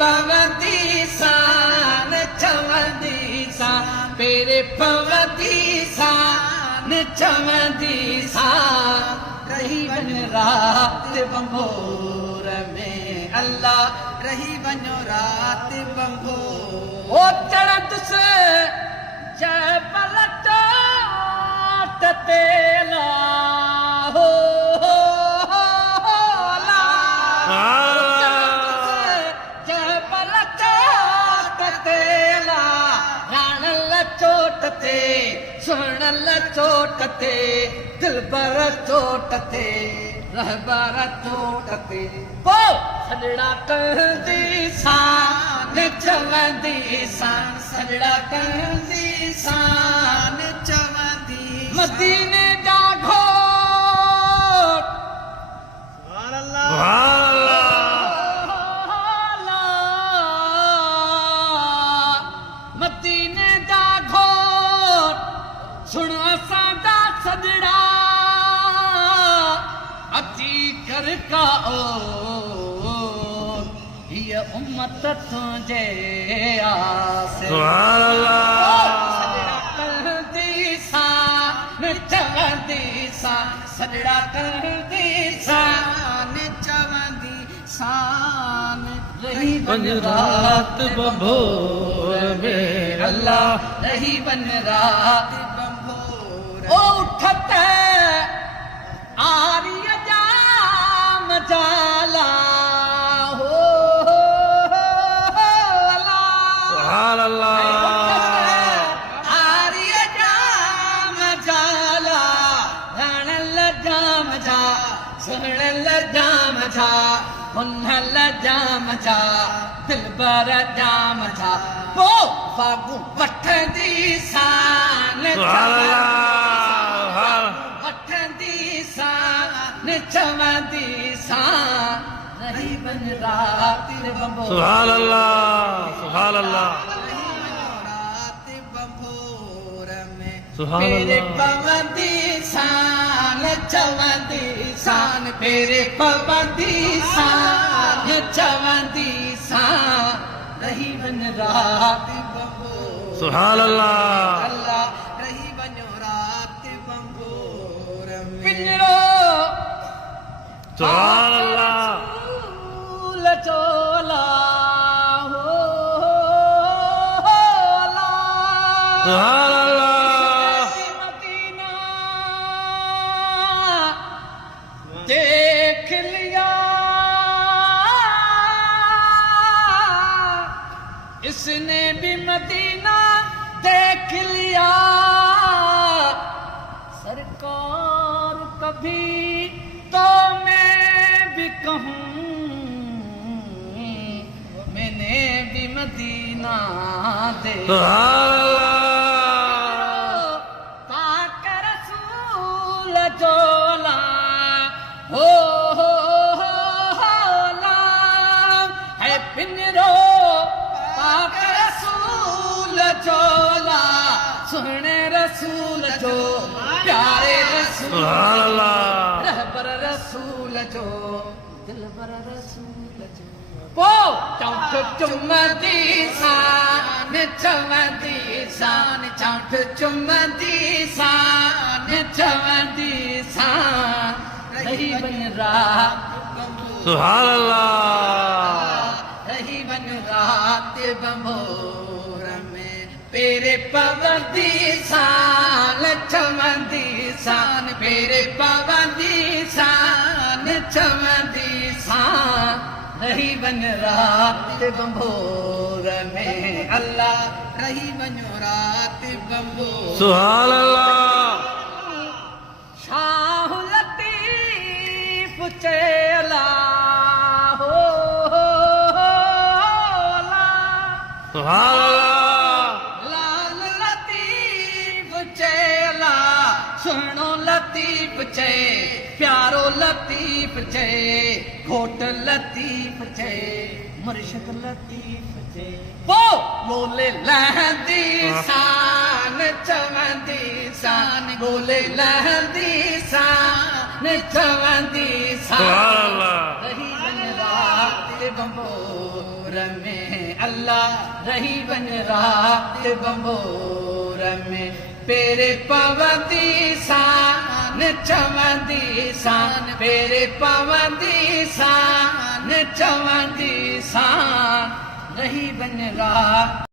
पवंदी सान चवंदी सा पेरे पवंदी सान चवंदी सा रही वन रात बंभोर में अल्लाह रही वञो रात बंभोर ओ चढ़त से जय पलटो तेला हो ला जय पलटो तेला राणल चोटते सुणल चोटते दिलबर चोटते रहबर चोटते पो सजड़ा कहंदी सान चवंदी सान सजड़ा कहंदी सान चवंदी मदीने जा घोट सुभान अल्लाह मदीने जा घोट सुनो सादा सजड़ा अची कर का ओ ये उम्मत तुझे आसे सुभान अल्लाह सजड़ा कहंदी सान चवंदी सान सजड़ा कहंदी सान चवंदी शान रही बन रात बंभोर में अल्लाह रही बन रात बंभोर ओ उठते आर्य जाम जाला हो सुभान अल्लाह आर्य जाम जाला रणल जाम जा सुणल जाम जा हुनल जाम जा दिलबर जाम जा पो फागू वठंदी सान सुभान अल्लाह वठंदी सान चवंदी सान रही बन रात बंभोर सुभान अल्लाह सुभान अल्लाह रात बंभोर में सुभान मेरे अल्लाह पवंदी सान चवंदी सान मेरे पवंदी सान चवंदी सान रही बन रात बंभोर सुभान अल्लाह अल्लाह रही वञो रात बंभोर में पिंजरो सुभान अल्लाह चोला हो सुभान अल्लाह मदीना देख लिया इसने भी मदीना देख लिया सरकार कभी तो मैं भी कहूँ मैंने भी मदीना देखा सुभान अल्लाह पाक रसूल जोला हो ला है पिंजरो पाक रसूल जोला सुने रसूल जो प्यारे रसूल सुभान अल्लाह रहबर रसूल जो दिलबर रसूल जो पो चौथ चुमदी सान चवंदी सान चौथ चुमदी सान चवंदी सान रही बन रात सुभान अल्लाह रही बन रात बंभोर में पेरे पवंदी सान चवंदी सान पेरे पवंदी सान चवंदी सान रही बन रात बंभोर में अल्लाह रही वञो रात बंभोर सुभान अल्लाह शाह लतीफ चेला हो सुभान अल्लाह लाल लतीफ चेला सुनो लतीफ चे प्यारो लतीफ चे घोट लतीफ चे मुर्शिद लतीफ चे वो बोले लहंदी शान चवंदी शान बोले लहंदी शान चवंदी शान सुभान अल्लाह रही बन रात बंबोर में अल्लाह रही वन रात बंबोर में पेरे पवंदी सान चवंदी सान पेरे पवंदी सान चवंदी सान रही वन रात